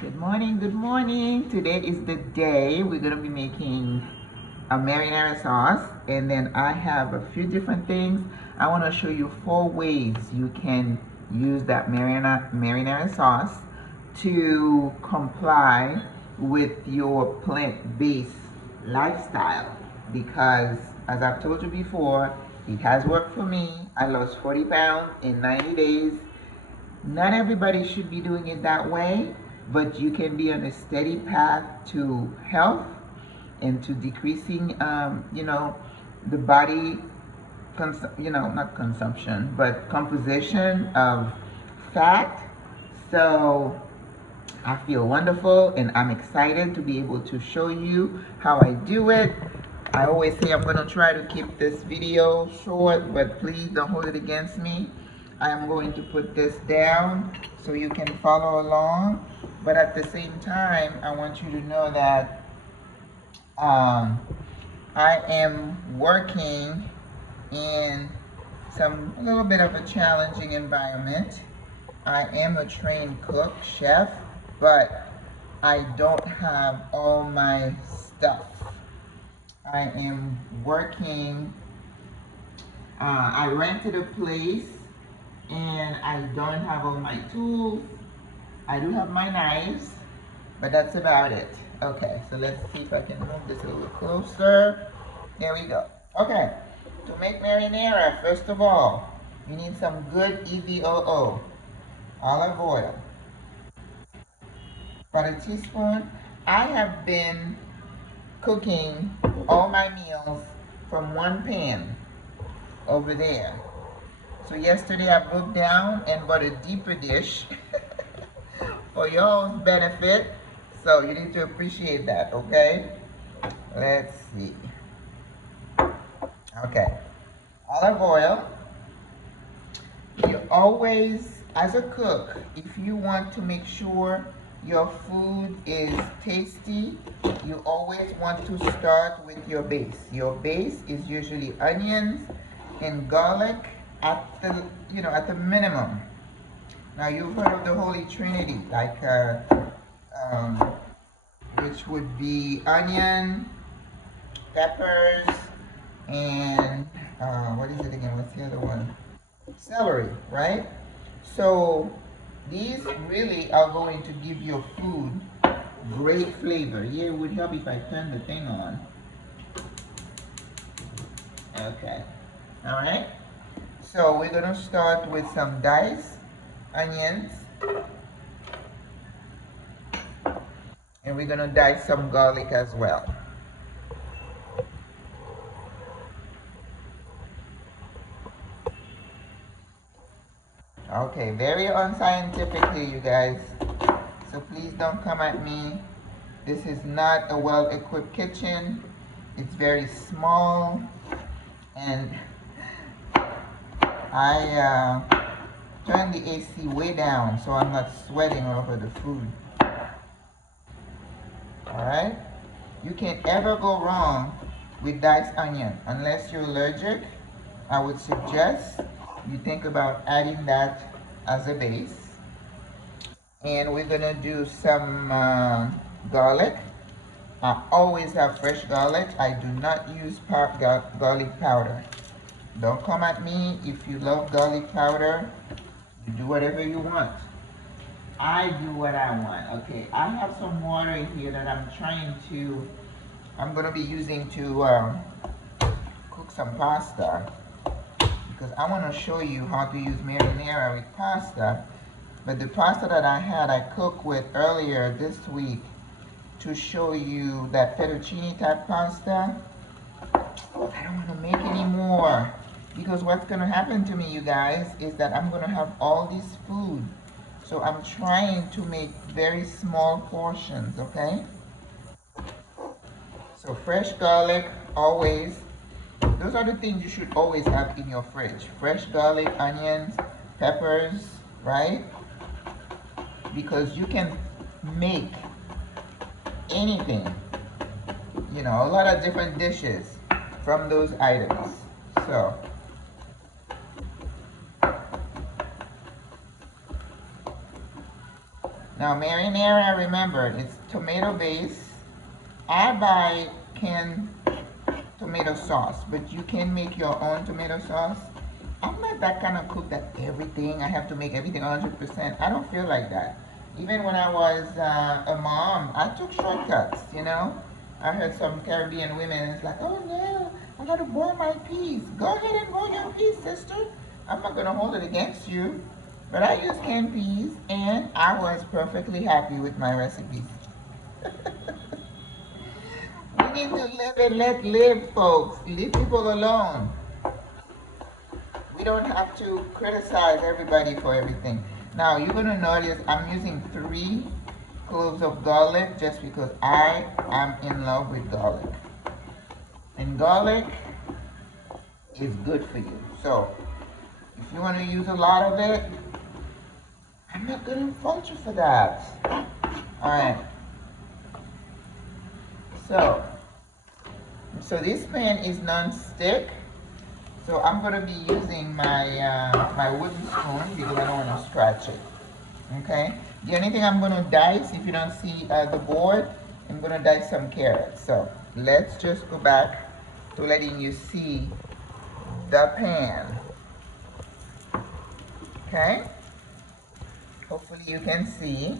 Good morning, good morning. Today is the day we're gonna be making a marinara sauce, and then I have a few different things. I wanna show you 4 ways you can use that marinara sauce to comply with your plant-based lifestyle, because as I've told you before, it has worked for me. I lost 40 pounds in 90 days. Not everybody should be doing it that way, but you can be on a steady path to health and to decreasing, the body, not consumption, but composition of fat. So I feel wonderful, and I'm excited to be able to show you how I do it. I always say I'm going to try to keep this video short, but please don't hold it against me. I am going to put this down so you can follow along, but at the same time, I want you to know that um, I am working in a little bit of a challenging environment. I am a trained cook, chef, but I don't have all my stuff. I am working, I rented a place and I don't have all my tools. I do have my knives, but that's about it. Okay, so let's see if I can move this a little closer. There we go. Okay, to make marinara, first of all, you need some good EVOO, olive oil. About a teaspoon. I have been cooking all my meals from one pan over there. So yesterday I broke down and bought a deeper dish for y'all's benefit. So you need to appreciate that, okay? Let's see. Okay. Olive oil. You always, as a cook, if you want to make sure your food is tasty, you always want to start with your base. Your base is usually onions and garlic at the minimum. Now you've heard of the Holy Trinity, like um, which would be onion, peppers, and what is it again? What's the other one? Celery, right? So these really are going to give your food great flavor. Here, it would help if I turn the thing on. Okay. All right. So we're gonna start with some diced onions, and we're gonna dice some garlic as well. Okay, very unscientifically, you guys. So please don't come at me. This is not a well-equipped kitchen. It's very small, and I turned the AC way down so I'm not sweating over the food. Alright? You can't ever go wrong with diced onion. Unless you're allergic, I would suggest you think about adding that as a base. And we're gonna do some garlic. I always have fresh garlic. I do not use garlic powder. Don't come at me. If you love garlic powder, you do whatever you want. I do what I want. Okay, I have some water here that I'm gonna be using to cook some pasta, because I want to show you how to use marinara with pasta. But the pasta that I cooked with earlier this week to show you that fettuccine type pasta. I don't want to make any more, because what's going to happen to me, you guys, is that I'm going to have all this food. So I'm trying to make very small portions, okay? So fresh garlic, always. Those are the things you should always have in your fridge. Fresh garlic, onions, peppers, right? Because you can make anything, a lot of different dishes from those items. So Now marinara, remember, it's tomato base. I buy canned tomato sauce, but you can make your own tomato sauce. I'm not that kind of cook that everything, I have to make everything 100%. I don't feel like that. Even when I was a mom, I took shortcuts, you know. I heard some Caribbean women, it's like, oh no, I gotta boil my peas. Go ahead and boil your peas, sister. I'm not gonna hold it against you. But I use canned peas, and I was perfectly happy with my recipes. We need to live and let live, folks. Leave people alone. We don't have to criticize everybody for everything. Now, you're going to notice I'm using 3 cloves of garlic just because I am in love with garlic. And garlic is good for you. So, if you want to use a lot of it, I'm not going to fault you for that. Alright. So this pan is non-stick. So I'm going to be using my wooden spoon because I don't want to scratch it. Okay? The only thing I'm going to dice, if you don't see the board, I'm going to dice some carrots. So let's just go back to letting you see the pan. Okay? Hopefully you can see.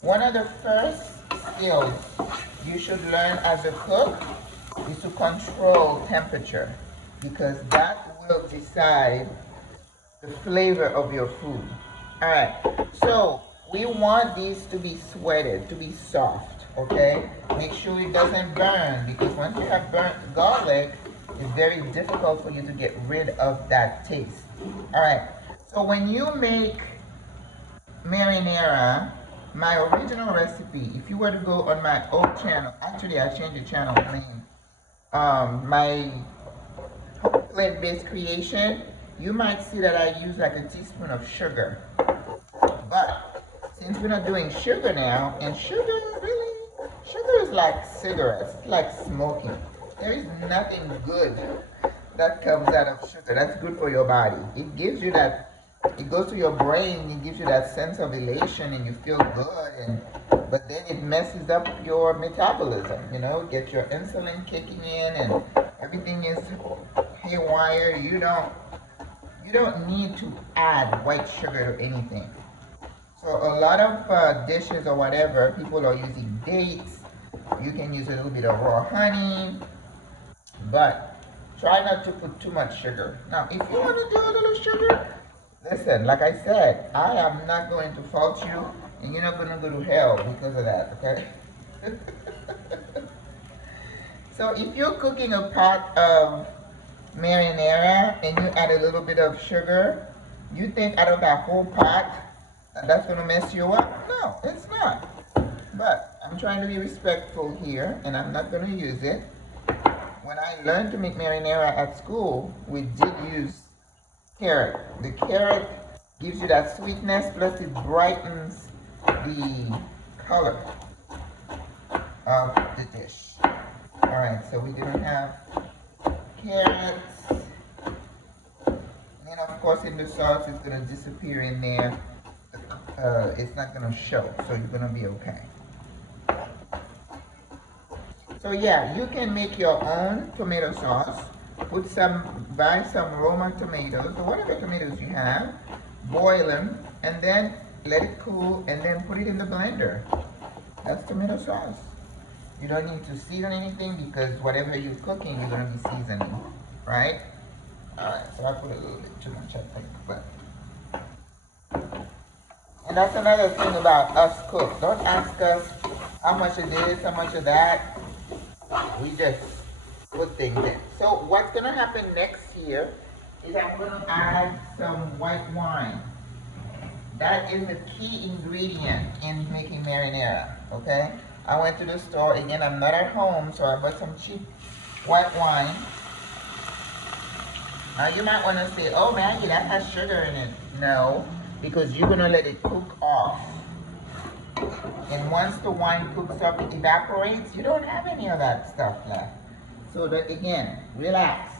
One of the first skills you should learn as a cook is to control temperature, because that will decide the flavor of your food. Alright, so we want these to be sweated, to be soft, okay? Make sure it doesn't burn, because once you have burnt garlic, it's very difficult for you to get rid of that taste. Alright, so when you make marinara, my original recipe, if you were to go on my old channel, actually I changed the channel name, my plant-based creation, you might see that I use like a teaspoon of sugar. But since we're not doing sugar now, and sugar is like cigarettes, it's like smoking. There is nothing good that comes out of sugar. That's good for your body. It gives you that, it goes to your brain, it gives you that sense of elation and you feel good, and but then it messes up your metabolism, you know, get your insulin kicking in and everything is haywire. You don't need to add white sugar to anything. So a lot of dishes or whatever, people are using dates. You can use a little bit of raw honey, but try not to put too much sugar. Now, if you want to do a little sugar, listen, like I said, I am not going to fault you, and you're not going to go to hell because of that, okay? So if you're cooking a pot of marinara and you add a little bit of sugar, you think out of that whole pot that's going to mess you up? No, it's not. But I'm trying to be respectful here, and I'm not going to use it. When I learned to make marinara at school, we did use carrot. The carrot gives you that sweetness, plus it brightens the color of the dish. Alright, so we didn't have carrots. And then of course in the sauce it's going to disappear in there. It's not going to show, so you're going to be okay. So yeah, you can make your own tomato sauce. Buy some Roma tomatoes, or whatever tomatoes you have, boil them, and then let it cool, and then put it in the blender. That's tomato sauce. You don't need to season anything, because whatever you're cooking, you're going to be seasoning, right? Alright, so I put a little bit too much, I think, but... And that's another thing about us cooks. Don't ask us how much of this, how much of that. We just put things in. So what's going to happen next here is I'm going to add some white wine. That is the key ingredient in making marinara, okay? I went to the store. Again, I'm not at home, so I bought some cheap white wine. Now you might want to say, oh Maggie, that has sugar in it. No, because you're going to let it cook off. And once the wine cooks up, it evaporates, you don't have any of that stuff left. So that, again, relax.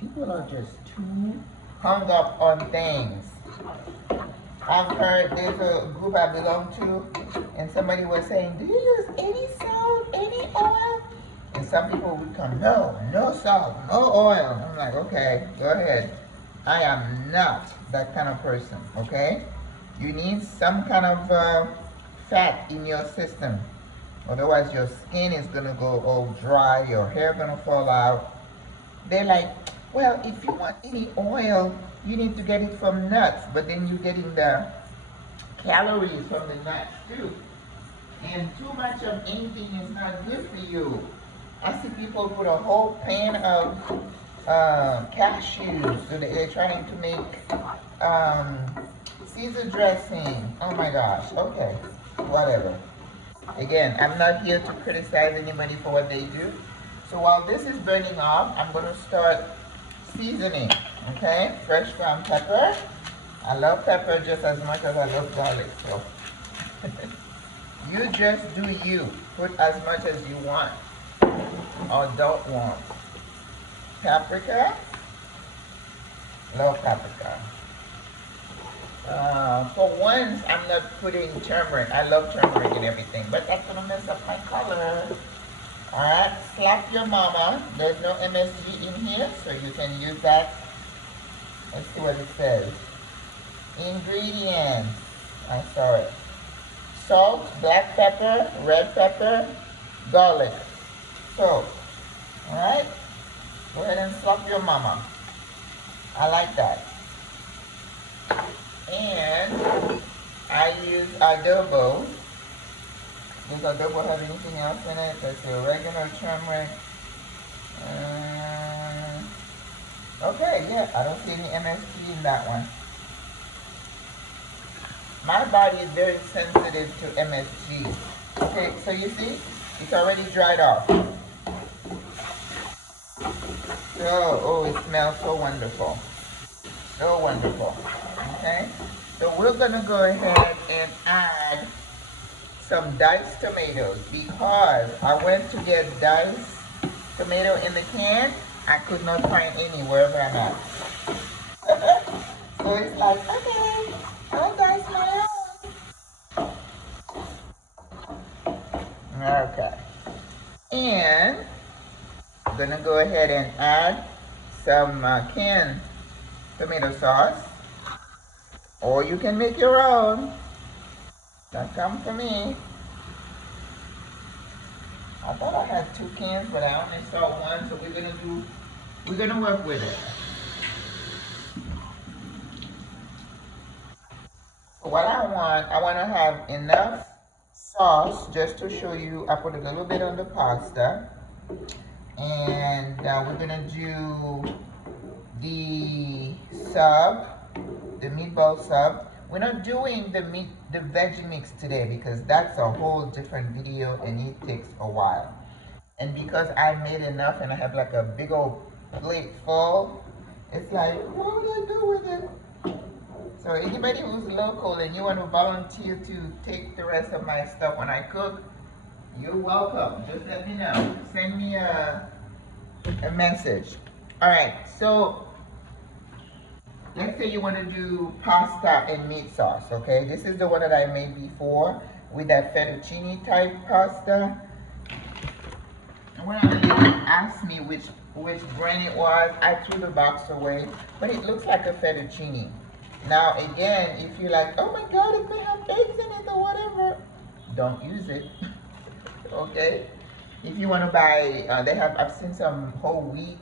People are just too hung up on things. I've heard there's a group I belong to, and somebody was saying, do you use any salt, any oil? And some people would come, no, no salt, no oil. I'm like, okay, go ahead. I am not that kind of person, okay? You need some kind of fat in your system. Otherwise, your skin is going to go all dry, your hair going to fall out. They're like, well, if you want any oil, you need to get it from nuts. But then you're getting the calories from the nuts too. And too much of anything is not good for you. I see people put a whole pan of cashews. So they're trying to make Caesar dressing. Oh my gosh. Okay. Whatever. Again, I'm not here to criticize anybody for what they do. So while this is burning off, I'm going to start seasoning. Okay? Fresh ground pepper. I love pepper just as much as I love garlic. So you just do you. Put as much as you want or don't want. Paprika. Love paprika. For once, I'm not putting turmeric. I love turmeric and everything, but that's gonna mess up my color. Alright, slap your mama. There's no MSG in here, so you can use that. Let's see what it says. Ingredients. I saw it. Salt, black pepper, red pepper, garlic. So, alright, go ahead and slap your mama. I like that. And I use adobo. Does adobo have anything else in it? That's oregano, turmeric. Okay, yeah, I don't see any MSG in that one. My body is very sensitive to MSG. Okay, so you see, it's already dried off. So, oh, it smells so wonderful. So wonderful. Okay, so we're gonna go ahead and add some diced tomatoes because I went to get diced tomato in the can. I could not find any wherever I'm at. So it's like, okay, I'll dice my own. Okay, and I'm gonna go ahead and add some canned tomato sauce. Or you can make your own. Don't come for me. I thought I had 2 cans, but I only saw 1, so we're gonna work with it. So what I want to have enough sauce just to show you. I put a little bit on the pasta, and we're gonna do the sub. The meatball sub. We're not doing the veggie mix today because that's a whole different video and it takes a while. And because I made enough and I have like a big old plate full, it's like, what would I do with it? So anybody who's local and you want to volunteer to take the rest of my stuff when I cook, you're welcome. Just let me know. Send me a message. All right, so let's say you want to do pasta and meat sauce, okay? This is the one that I made before with that fettuccine type pasta. And when I asked me which brand it was, I threw the box away, but it looks like a fettuccine. Now again, if you're like, oh my God, it may have eggs in it or whatever, don't use it, okay? If you want to buy, I've seen some whole wheat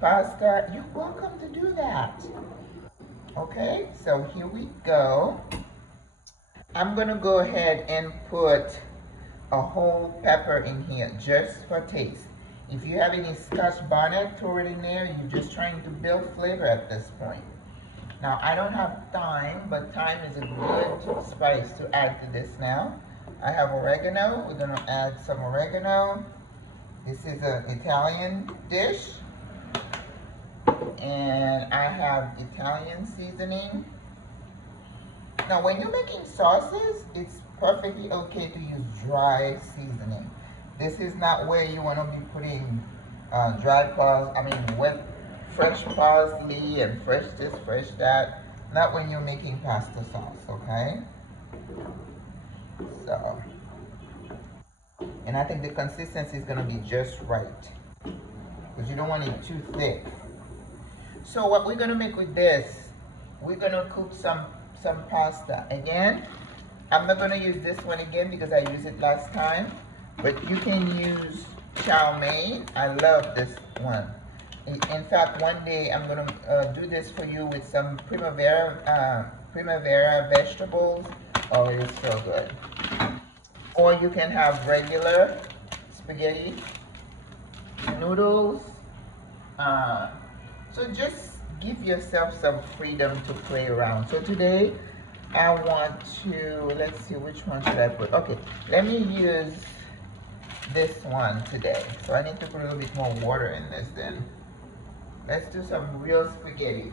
pasta, you're welcome to do that. Okay, so here we go. I'm gonna go ahead and put a whole pepper in here just for taste. If you have any Scotch bonnet, throw it in there. You're just trying to build flavor at this point. Now, I don't have thyme, but thyme is a good spice to add to this now. I have oregano. We're gonna add some oregano. This is an Italian dish. And I have Italian seasoning. Now when you're making sauces, it's perfectly okay to use dry seasoning. This is not where you want to be putting wet fresh parsley and fresh this, fresh that. not when you're making pasta sauce, okay? So, and I think the consistency is gonna be just right because you don't want it too thick. So what we're gonna make with this, we're gonna cook some pasta. Again, I'm not gonna use this one again because I used it last time, but you can use chow mein. I love this one. In fact, one day I'm gonna do this for you with some primavera vegetables. Oh, it is so good. Or you can have regular spaghetti noodles. Uh, so just give yourself some freedom to play around. So today I want to, let's see, which one should I put? Okay, let me use this one today. So I need to put a little bit more water in this then. Let's do some real spaghetti.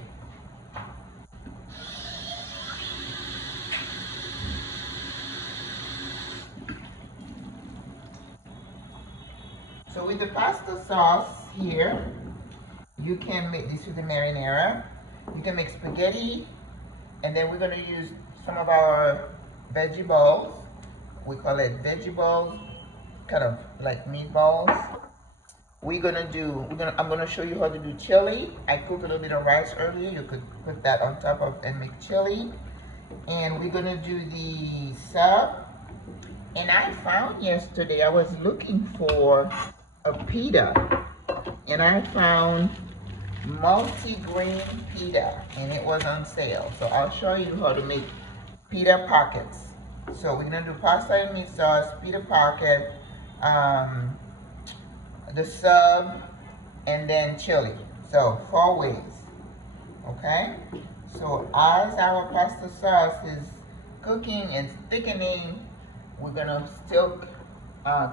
So with the pasta sauce here, you can make this with the marinara. You can make spaghetti, and then we're gonna use some of our veggie balls. We call it veggie balls, kind of like meatballs. I'm gonna show you how to do chili. I cooked a little bit of rice earlier. You could put that on top of and make chili. And we're gonna do the sub. And I found yesterday, I was looking for a pita, and I found multi-grain pita, and it was on sale. So I'll show you how to make pita pockets. So we're gonna do pasta and meat sauce, pita pocket, the sub, and then chili. So 4 ways, okay? So as our pasta sauce is cooking and thickening, we're gonna still